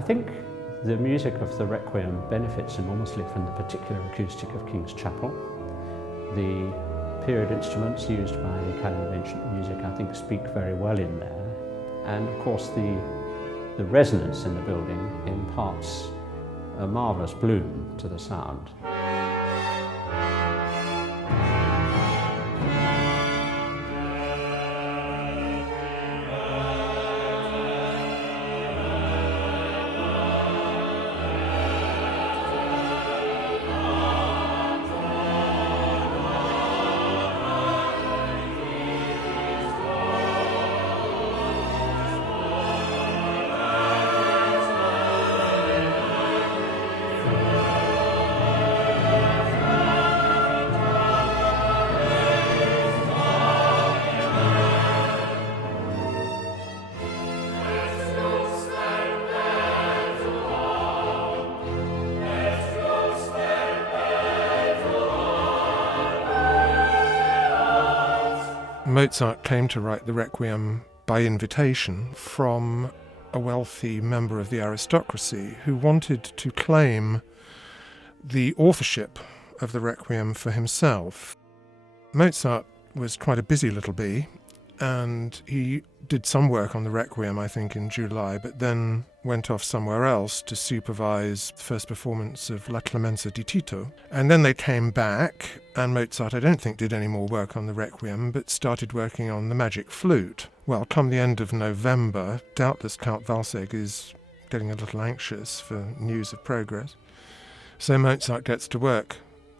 I think the music of the Requiem benefits enormously from the particular acoustic of King's Chapel. The period instruments used by the Academy of Ancient Music, I think, speak very well in there. And of course the resonance in the building imparts a marvellous bloom to the sound. Mozart came to write the Requiem by invitation from a wealthy member of the aristocracy who wanted to claim the authorship of the Requiem for himself. Mozart was quite a busy little bee, and he did some work on the Requiem, I think, in July, but then went off somewhere else to supervise the first performance of La Clemenza di Tito. And then they came back, and Mozart, I don't think, did any more work on the Requiem, but started working on the Magic Flute. Well, come the end of November, doubtless Count Walsegg is getting a little anxious for news of progress. So Mozart gets to work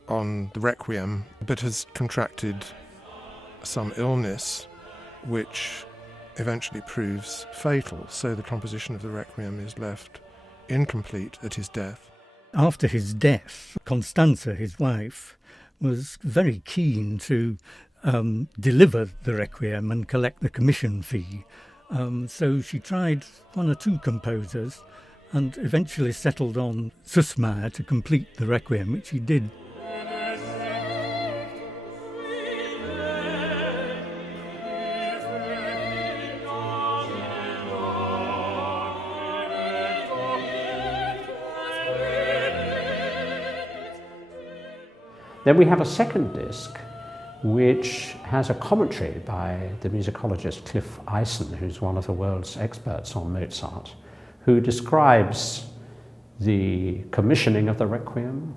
on the Requiem, but has contracted some illness which eventually proves fatal, so the composition of the Requiem is left incomplete at his death. After his death, Constanza, his wife, was very keen to deliver the Requiem and collect the commission fee. So she tried one or two composers and eventually settled on Sussmeyr to complete the Requiem, which he did. Then we have a second disc which has a commentary by the musicologist Cliff Eisen, who's one of the world's experts on Mozart, who describes the commissioning of the Requiem,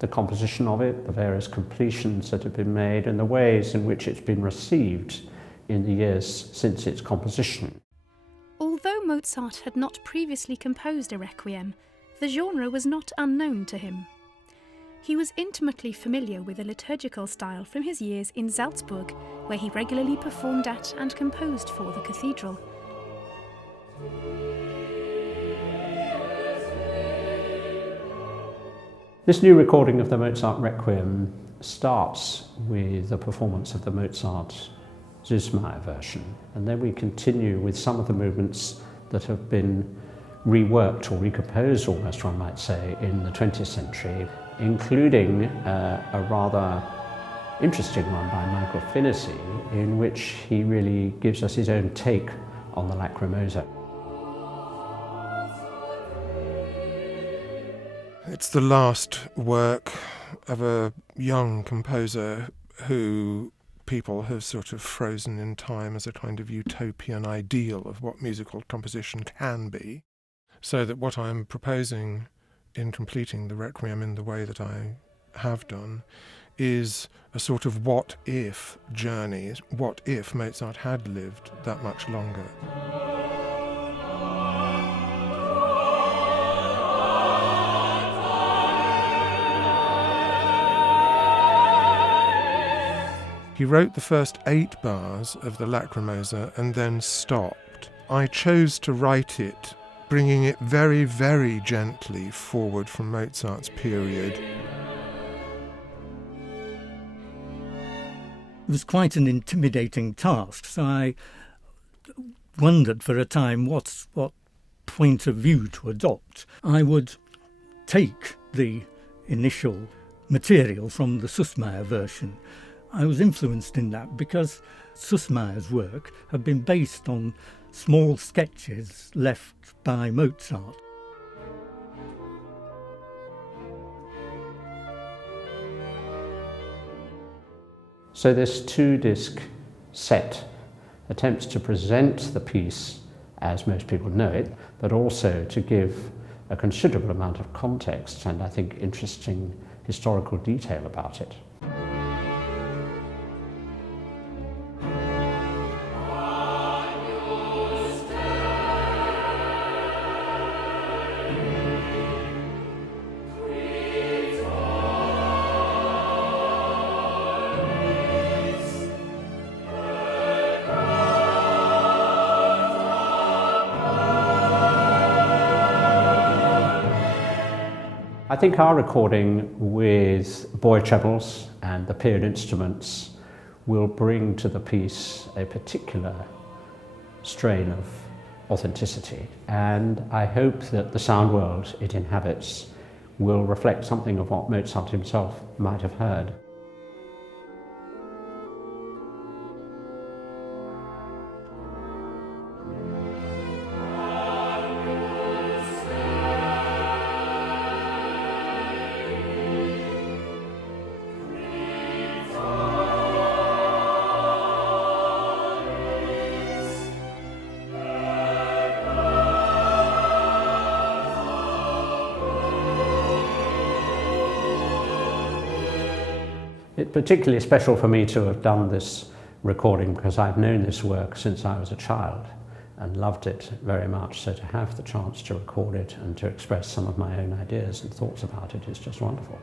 the composition of it, the various completions that have been made, and the ways in which it's been received in the years since its composition. Although Mozart had not previously composed a Requiem, the genre was not unknown to him. He was intimately familiar with the liturgical style from his years in Salzburg, where he regularly performed at and composed for the cathedral. This new recording of the Mozart Requiem starts with the performance of the Mozart Sussmeyr version, and then we continue with some of the movements that have been reworked or recomposed, almost one might say, in the 20th century, including a rather interesting one by Michael Finnissy, in which he really gives us his own take on the Lacrimosa. It's the last work of a young composer who people have sort of frozen in time as a kind of utopian ideal of what musical composition can be. So that what I'm proposing in completing the Requiem in the way that I have done is a sort of what-if journey. What if Mozart had lived that much longer? He wrote the first 8 bars of the Lacrimosa and then stopped. I chose to write it bringing it very, very gently forward from Mozart's period. It was quite an intimidating task, so I wondered for a time what point of view to adopt. I would take the initial material from the Sussmeyr version. I was influenced in that because Sussmeyr's work had been based on small sketches left by Mozart. So this 2-disc set attempts to present the piece as most people know it, but also to give a considerable amount of context and, I think, interesting historical detail about it. I think our recording with boy trebles and the period instruments will bring to the piece a particular strain of authenticity, and I hope that the sound world it inhabits will reflect something of what Mozart himself might have heard. It's particularly special for me to have done this recording because I've known this work since I was a child and loved it very much. So to have the chance to record it and to express some of my own ideas and thoughts about it is just wonderful.